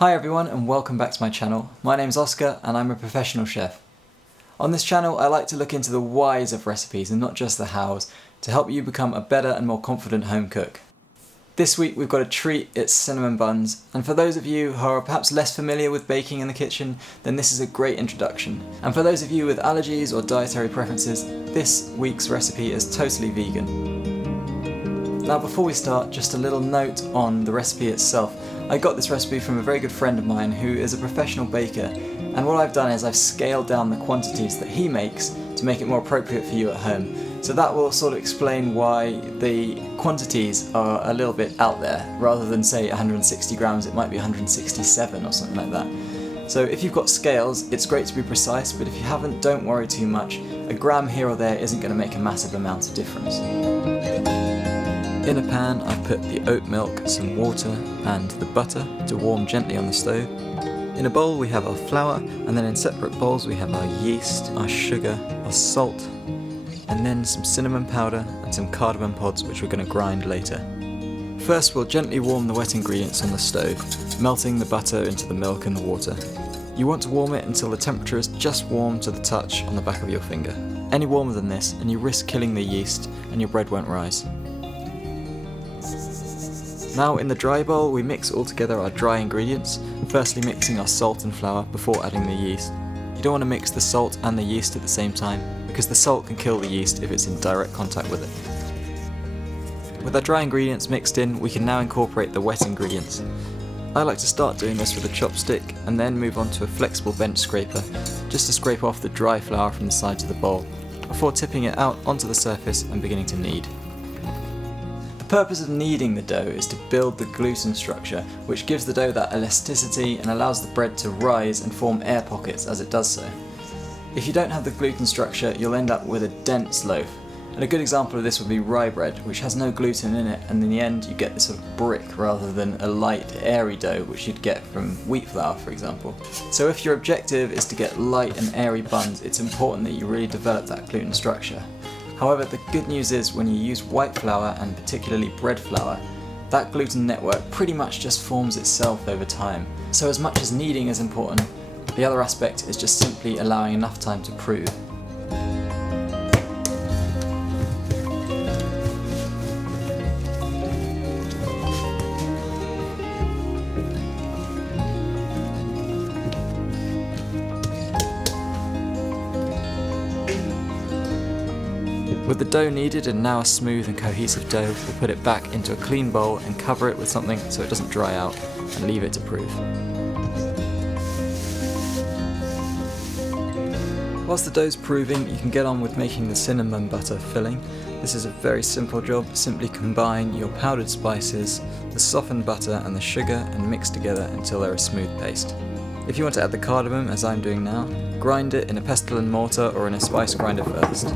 Hi everyone and welcome back to my channel. My name's Oscar and I'm a professional chef. On this channel I like to look into the whys of recipes and not just the hows to help you become a better and more confident home cook. This week we've got a treat, it's cinnamon buns, and for those of you who are perhaps less familiar with baking in the kitchen, then this is a great introduction. And for those of you with allergies or dietary preferences, this week's recipe is totally vegan. Now before we start, just a little note on the recipe itself. I got this recipe from a very good friend of mine who is a professional baker, and what I've done is I've scaled down the quantities that he makes to make it more appropriate for you at home. So that will sort of explain why the quantities are a little bit out there. Rather than say 160 grams, it might be 167 or something like that. So if you've got scales, it's great to be precise, but if you haven't, don't worry too much. A gram here or there isn't going to make a massive amount of difference. In a pan, I've put the oat milk, some water, and the butter to warm gently on the stove. In a bowl we have our flour, and then in separate bowls we have our yeast, our sugar, our salt, and then some cinnamon powder and some cardamom pods which we're going to grind later. First we'll gently warm the wet ingredients on the stove, melting the butter into the milk and the water. You want to warm it until the temperature is just warm to the touch on the back of your finger. Any warmer than this and you risk killing the yeast and your bread won't rise. Now in the dry bowl we mix all together our dry ingredients, firstly mixing our salt and flour before adding the yeast. You don't want to mix the salt and the yeast at the same time, because the salt can kill the yeast if it's in direct contact with it. With our dry ingredients mixed in, we can now incorporate the wet ingredients. I like to start doing this with a chopstick and then move on to a flexible bench scraper, just to scrape off the dry flour from the sides of the bowl, before tipping it out onto the surface and beginning to knead. The purpose of kneading the dough is to build the gluten structure, which gives the dough that elasticity and allows the bread to rise and form air pockets as it does so. If you don't have the gluten structure, you'll end up with a dense loaf. And a good example of this would be rye bread, which has no gluten in it, and in the end you get this sort of brick rather than a light, airy dough which you'd get from wheat flour, for example. So if your objective is to get light and airy buns, it's important that you really develop that gluten structure. However, the good news is when you use white flour, and particularly bread flour, that gluten network pretty much just forms itself over time. So as much as kneading is important, the other aspect is just simply allowing enough time to prove. With the dough kneaded and now a smooth and cohesive dough, we'll put it back into a clean bowl and cover it with something so it doesn't dry out, and leave it to prove. Whilst the dough's proving, you can get on with making the cinnamon butter filling. This is a very simple job. Simply combine your powdered spices, the softened butter and the sugar and mix together until they're a smooth paste. If you want to add the cardamom, as I'm doing now, grind it in a pestle and mortar or in a spice grinder first.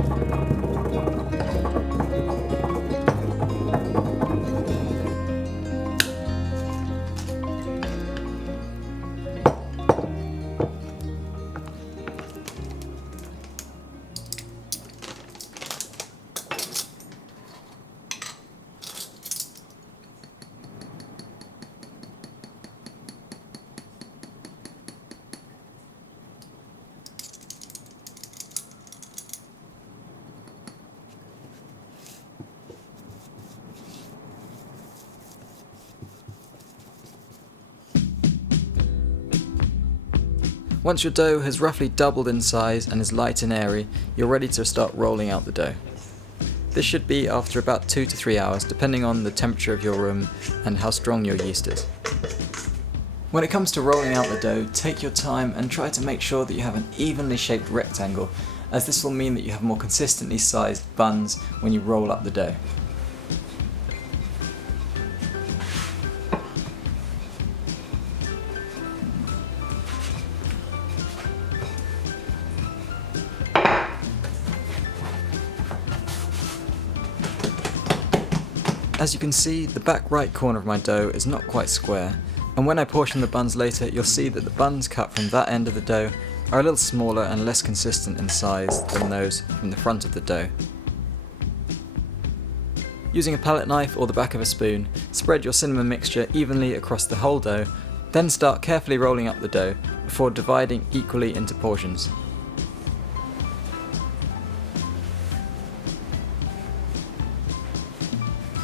Once your dough has roughly doubled in size and is light and airy, you're ready to start rolling out the dough. This should be after about 2 to 3 hours, depending on the temperature of your room and how strong your yeast is. When it comes to rolling out the dough, take your time and try to make sure that you have an evenly shaped rectangle, as this will mean that you have more consistently sized buns when you roll up the dough. As you can see, the back right corner of my dough is not quite square, and when I portion the buns later, you'll see that the buns cut from that end of the dough are a little smaller and less consistent in size than those from the front of the dough. Using a palette knife or the back of a spoon, spread your cinnamon mixture evenly across the whole dough, Then start carefully rolling up the dough before dividing equally into portions.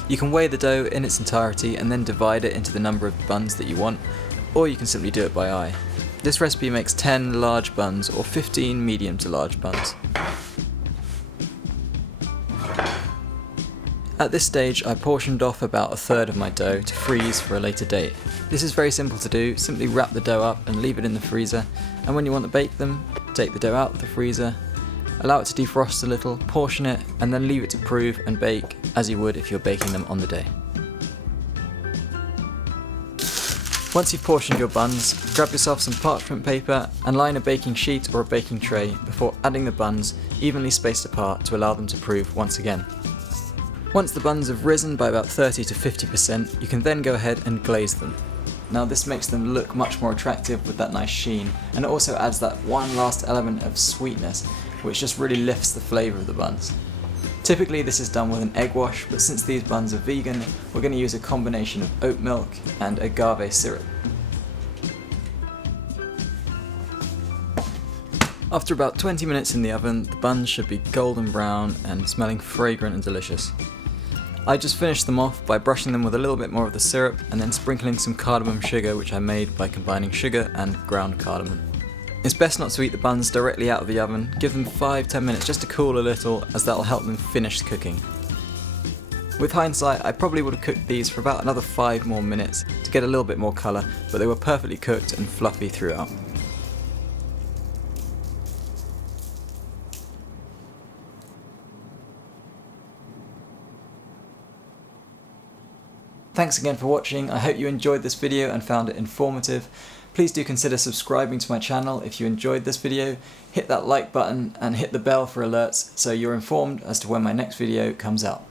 You can weigh the dough in its entirety and then divide it into the number of buns that you want, or you can simply do it by eye. This recipe makes 10 large buns or 15 medium to large buns. At this stage I portioned off about a third of my dough to freeze for a later date. This is very simple to do, simply wrap the dough up and leave it in the freezer, and when you want to bake them, take the dough out of the freezer, allow it to defrost a little, portion it, and then leave it to prove and bake as you would if you're baking them on the day. Once you've portioned your buns, grab yourself some parchment paper and line a baking sheet or a baking tray before adding the buns evenly spaced apart to allow them to prove once again. Once the buns have risen by about 30 to 50%, you can then go ahead and glaze them. Now this makes them look much more attractive with that nice sheen, and it also adds that one last element of sweetness which just really lifts the flavour of the buns. Typically this is done with an egg wash, but since these buns are vegan, we're going to use a combination of oat milk and agave syrup. After about 20 minutes in the oven, the buns should be golden brown and smelling fragrant and delicious. I just finished them off by brushing them with a little bit more of the syrup and then sprinkling some cardamom sugar, which I made by combining sugar and ground cardamom. It's best not to eat the buns directly out of the oven, give them 5-10 minutes just to cool a little, as that'll help them finish cooking. With hindsight, I probably would have cooked these for about another 5 more minutes to get a little bit more colour, but they were perfectly cooked and fluffy throughout. Thanks again for watching. I hope you enjoyed this video and found it informative. Please do consider subscribing to my channel if you enjoyed this video. Hit that like button and hit the bell for alerts so you're informed as to when my next video comes out.